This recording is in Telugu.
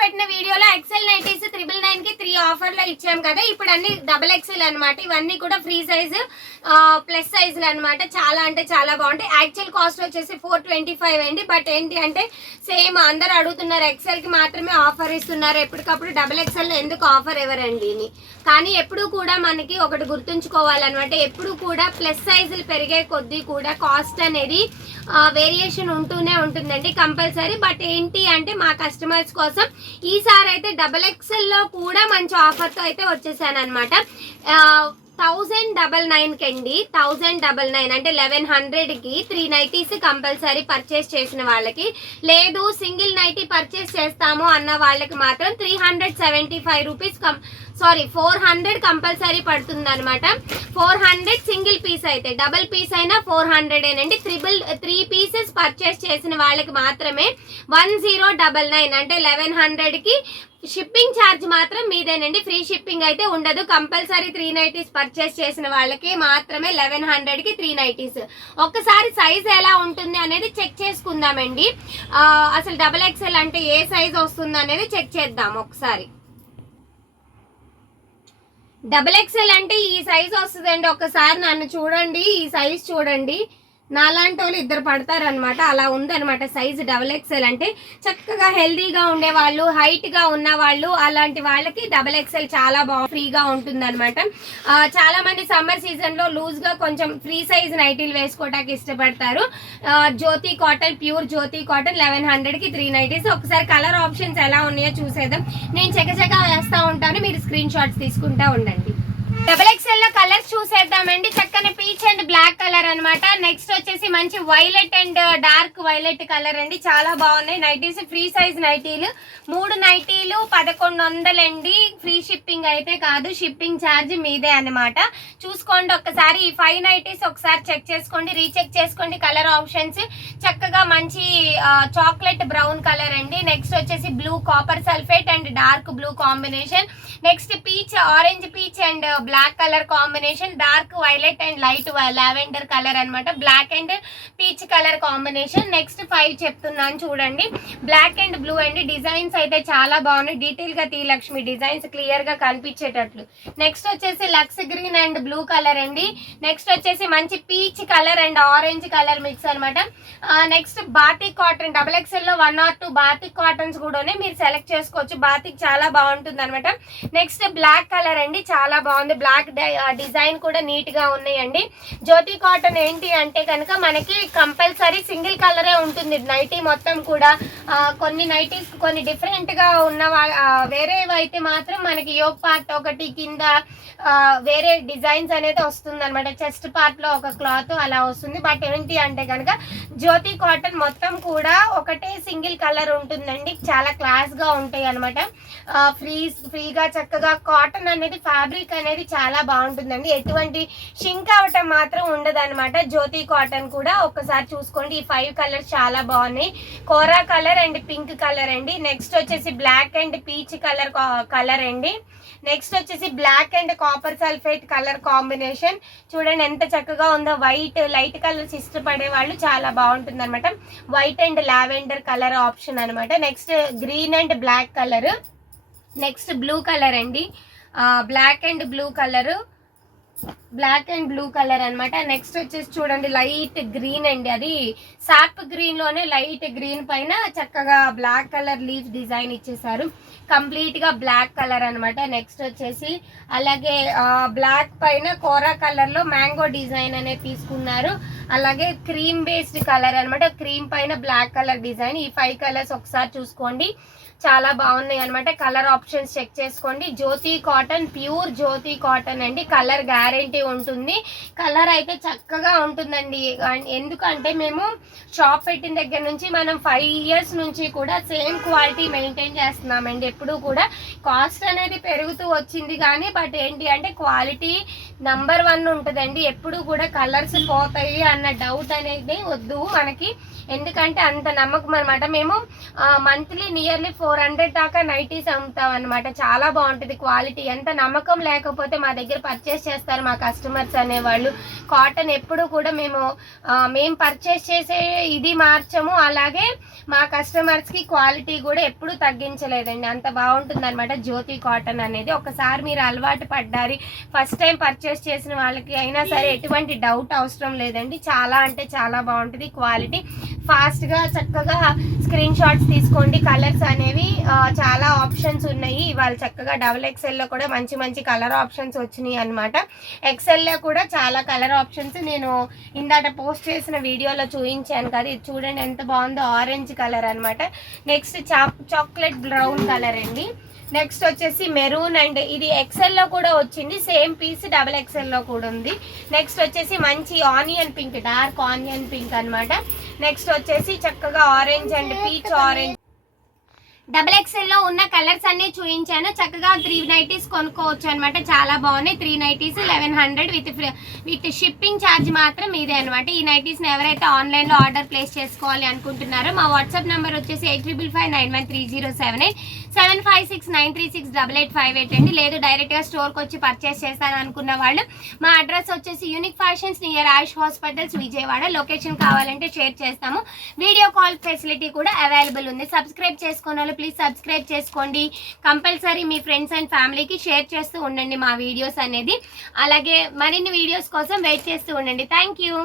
పెట్టిన వీడియోలో ఎక్సెల్ నైటీస్ 999 కి 3 ఆఫర్లో ఇచ్చాం కదా. ఇప్పుడు అన్ని XXL అనమాట. ఇవన్నీ కూడా ఫ్రీ సైజు ప్లస్ సైజులు అనమాట. చాలా అంటే చాలా బాగుంటాయి. యాక్చువల్ కాస్ట్ వచ్చేసి 425 అండి. బట్ ఏంటి అంటే సేమ్ అందరు అడుగుతున్నారు, ఎక్సెల్ కి మాత్రమే ఆఫర్ ఇస్తున్నారు, ఎప్పటికప్పుడు XXL లో ఎందుకు ఆఫర్ ఎవరండి అని. కానీ ఎప్పుడు కూడా మనకి ఒకటి గుర్తుంచుకోవాలన్నమాట, ఎప్పుడు కూడా ప్లస్ సైజులు పెరిగే కొద్దీ కూడా కాస్ట్ అనేది వేరియేషన్ ఉంటూనే ఉంటుందండి కంపల్సరీ. బట్ ఏంటి అంటే మా కస్టమర్స్ కోసం ఈసారి అయితే XXL లో కూడా మంచి ఆఫర్తో అయితే వచ్చేసాను అనమాట. 1099 కండి, 1099 అంటే 1100 కి 3 నైటీస్ కంపల్సరీ పర్చేస్ చేసిన వాళ్ళకి, లేదు సింగిల్ నైటీ పర్చేస్ చేస్తాము అన్న వాళ్ళకి మాత్రం 375 రూపీస్ 400 కంపల్సరీ పడుతుంది అనమాట. 400 సింగిల్ పీస్ అయితే, డబుల్ పీస్ అయినా 400 అండి. 3 పీసెస్ పర్చేస్ చేసిన వాళ్ళకి మాత్రమే 1099 అంటే 1100 కి షిప్పింగ్ ఛార్జ్ మాత్రం మీదేనండి. ఫ్రీ షిప్పింగ్ అయితే ఉండదు. కంపల్సరీ 3 నైటీస్ పర్చేస్ చేసిన వాళ్ళకి మాత్రమే 1100 కి 3 నైటీస్. ఒక్కసారి సైజ్ ఎలా ఉంటుంది అనేది చెక్ చేసుకుందామండి. అసలు XXL అంటే ఏ సైజ్ వస్తుంది అనేది చెక్ చేద్దాం ఒకసారి. XXL అంటే ఈ సైజ్ వస్తుందండి. ఒకసారి నన్ను చూడండి, ఈ సైజ్ చూడండి. నాలాంటి వాళ్ళు ఇద్దరు పడతారనమాట, అలా ఉందనమాట సైజు. XXL అంటే చక్కగా హెల్దీగా ఉండేవాళ్ళు, హైట్గా ఉన్న వాళ్ళు, అలాంటి వాళ్ళకి XXL చాలా ఫ్రీగా ఉంటుంది అనమాట. చాలా మంది సమ్మర్ సీజన్లో లూజ్గా కొంచెం ఫ్రీ సైజ్ నైటీలు వేసుకోవడానికి ఇష్టపడతారు. జ్యోతి కాటన్, ప్యూర్ జ్యోతి కాటన్ 1100 కి 3 నైటీస్. ఒకసారి కలర్ ఆప్షన్స్ ఎలా ఉన్నాయో చూసేద్దాం. నేను చక్కగా వేస్తూ ఉంటాను, మీరు స్క్రీన్ షాట్స్ తీసుకుంటూ ఉండండి. XXL లో కలర్స్ చూసేద్దామండి. చక్కని పీచ్ అండ్ బ్లాక్ కలర్ అనమాట. నెక్స్ట్ వచ్చేసి మంచి violet and dark violet colour అండి. చాలా బాగున్నాయి నైటీస్. ఫ్రీ సైజ్ నైటీలు 3 నైటీలు 1100 అండి. ఫ్రీ షిప్పింగ్ అయితే కాదు, షిప్పింగ్ ఛార్జ్ మీదే అనమాట. చూసుకోండి ఒకసారి. ఈ 5 నైటీస్ ఒకసారి చెక్ చేసుకోండి, రీచెక్ చేసుకోండి. కలర్ ఆప్షన్స్ చక్కగా మంచి చాక్లెట్ బ్రౌన్ కలర్ అండి. నెక్స్ట్ వచ్చేసి blue copper sulphate and dark blue combination. Next peach, orange peach and black colour combination. Dark violet and light lavender colour అనమాట. Black and peach colour combination. Next 5 చెప్తున్నాను చూడండి. బ్లాక్ అండ్ బ్లూ అండి. డిజైన్స్ అయితే చాలా బాగున్నాయి. డీటెయిల్ గా లక్ష్మి డిజైన్స్ క్లియర్ గా కనిపించేటట్లు. నెక్స్ట్ వచ్చేసి లక్స్ గ్రీన్ అండ్ బ్లూ కలర్ అండి. నెక్స్ట్ వచ్చేసి మంచి peach colour and orange colour mix అనమాట. Next batik cotton. XXL లో 1 or 2 బాతిక్ కాటన్స్ కూడా మీరు సెలెక్ట్ చేసుకోవచ్చు. బాతిక్ చాలా బాగుంటుంది అనమాట. నెక్స్ట్ బ్లాక్ కలర్ అండి, చాలా బాగుంది. బ్లాక్ డిజైన్ కూడా నీట్ గా ఉన్నాయండి. జ్యోతి కాటన్ ఏంటి అంటే కనుక మనకి కంపల్సరీ సింగిల్ కలరే ఉంటుంది నైటీ మొత్తం కూడా. కొన్ని నైటీస్ కొన్ని డిఫరెంట్ గా ఉన్న వేరేవి అయితే మాత్రం మనకి యోగ్ పార్ట్ ఒకటి, కింద వేరే డిజైన్స్ అనేది వస్తుంది అనమాట. చెస్ట్ పార్ట్ లో ఒక క్లాత్ అలా వస్తుంది. బట్ ఏంటి అంటే కనుక జ్యోతి కాటన్ మొత్తం కూడా ఒకటే సింగిల్ కలర్ ఉంటుందండి. చాలా క్లాస్ గా ఉంటాయి అనమాట. ఫ్రీగా చక్కగా కాటన్ అనేది ఫ్యాబ్రిక్ అనేది చాలా బాగుంటుందండి. ఎటువంటి షింక్ అవటం మాత్రం ఉండదు అనమాట. జ్యోతి కాటన్ కూడా ఒక్కసారి చూసుకోండి. ఈ 5 కలర్స్ చాలా బాగున్నాయి. కోరా కలర్ అండ్ పింక్ కలర్ అండి. నెక్స్ట్ వచ్చేసి బ్లాక్ అండ్ పీచ్ కలర్ అండి. నెక్స్ట్ వచ్చేసి black and copper sulphate colour combination. చూడండి ఎంత చక్కగా ఉందో. వైట్ లైట్ కలర్స్ ఇష్టపడే వాళ్ళు చాలా బాగుంటుంది అనమాట. White and lavender colour option అనమాట. Next green and black colour. Next blue colour అండి. బ్లాక్ అండ్ బ్లూ కలర్ అనమాట. నెక్స్ట్ వచ్చేసి చూడండి లైట్ గ్రీన్ అండి. అది సాప్ గ్రీన్ లోనే లైట్ గ్రీన్ పైన చక్కగా బ్లాక్ కలర్ లీఫ్ డిజైన్ ఇచ్చేసారు. కంప్లీట్ గా బ్లాక్ కలర్ అనమాట. నెక్స్ట్ వచ్చేసి అలాగే బ్లాక్ పైన కోరా కలర్ లో మ్యాంగో డిజైన్ అనేది తీసుకున్నారు. అలాగే క్రీమ్ బేస్డ్ కలర్ అనమాట. క్రీమ్ పైన బ్లాక్ కలర్ డిజైన్. ఈ 5 కలర్స్ ఒకసారి చూసుకోండి, చాలా బాగున్నాయి అనమాట. కలర్ ఆప్షన్స్ చెక్ చేసుకోండి. జ్యోతి కాటన్, ప్యూర్ జ్యోతి కాటన్ అండి. కలర్ గ్యారంటీ ఉంటుంది. కలర్ అయితే చక్కగా ఉంటుందండి. ఎందుకంటే మేము షాప్ పెట్టిన దగ్గర నుంచి మనం 5 years నుంచి కూడా సేమ్ క్వాలిటీ మెయింటైన్ చేస్తున్నామండి. ఎప్పుడు కూడా కాస్ట్ అనేది పెరుగుతూ వచ్చింది కానీ బట్ ఏంటి అంటే క్వాలిటీ నంబర్ 1 ఉంటుందండి. ఎప్పుడు కూడా కలర్స్ పోతాయి అన్న డౌట్ అనేది వద్దు మనకి, ఎందుకంటే అంత నమ్మకం అనమాట. మేము మంత్లీ నియర్లీ 400 దాకా నైటీస్ అమ్ముతాం అనమాట. చాలా బాగుంటుంది క్వాలిటీ. ఎంత నమ్మకం లేకపోతే మా దగ్గర పర్చేస్ చేస్తారు మా కస్టమర్స్ అనేవాళ్ళు. కాటన్ ఎప్పుడు కూడా మేము పర్చేస్ చేసే ఇది మార్చము, అలాగే మా కస్టమర్స్కి క్వాలిటీ కూడా ఎప్పుడు తగ్గించలేదండి. అంత బాగుంటుంది అనమాట జ్యోతి కాటన్ అనేది. ఒకసారి మీరు అలవాటు పడ్డారు, ఫస్ట్ టైం పర్చేస్ చేసిన వాళ్ళకి అయినా సరే ఎటువంటి డౌట్ అవసరం లేదండి. చాలా అంటే చాలా బాగుంటుంది క్వాలిటీ. ఫాస్ట్గా చక్కగా స్క్రీన్ షాట్స్ తీసుకోండి. కలర్స్ అనేవి చాలా ఆప్షన్స్ ఉన్నాయి ఇవాళ. చక్కగా XXL లో కూడా మంచి మంచి కలర్ ఆప్షన్స్ వచ్చినాయి అనమాట. XL లో కూడా చాలా కలర్ ఆప్షన్స్ నేను ఇందాక పోస్ట్ చేసిన వీడియోలో చూపించాను కదా, ఇది చూడండి ఎంత బాగుందో, ఆరెంజ్ కలర్ అనమాట. నెక్స్ట్ చాక్లెట్ బ్రౌన్ కలర్ అండి. నెక్స్ట్ వచ్చేసి మెరూన్, అండ్ ఇది XL లో కూడా వచ్చింది, సేమ్ పీస్ XXL లో కూడా ఉంది. నెక్స్ట్ వచ్చేసి మంచి onion pink, dark onion pink అనమాట. నెక్స్ట్ వచ్చేసి చక్కగా orange and peach orange. XXL లో ఉన్న కలర్స్ అన్ని చూపించాను. చక్కగా 3 నైటీస్ కొనుక్కోవచ్చు అనమాట. చాలా బాగున్నాయి. 3 నైటీస్ 1100 విత్ షిప్పింగ్ ఛార్జ్ మాత్రం ఇదే అనమాట. ఈ నైటీస్ని ఎవరైతే ఆన్లైన్లో ఆర్డర్ ప్లేస్ చేసుకోవాలి అనుకుంటున్నారో మా వాట్సాప్ నెంబర్ వచ్చేసి 8555913078 7569368858 అండి. లేదు డైరెక్ట్గా స్టోర్కి వచ్చి పర్చేస్ చేస్తాను అనుకున్న వాళ్ళు మా అడ్రస్ వచ్చేసి యూనిక్ ఫ్యాషన్స్ నియర్ ఆయుష్ హాస్పిటల్స్ విజయవాడ. లొకేషన్ కావాలంటే షేర్ చేస్తాము. వీడియో కాల్ ఫెసిలిటీ కూడా అవైలబుల్ ఉంది. సబ్స్క్రైబ్ చేసుకున్న వాళ్ళు ప్లీజ్ సబ్స్క్రైబ్ చేసుకోండి. కంపల్సరీ మీ ఫ్రెండ్స్ అండ్ ఫ్యామిలీకి షేర్ చేస్తూ ఉండండి మా వీడియోస్ అనేది. అలాగే మరిన్ని వీడియోస్ కోసం వెయిట్ చేస్తూ ఉండండి. Thank you.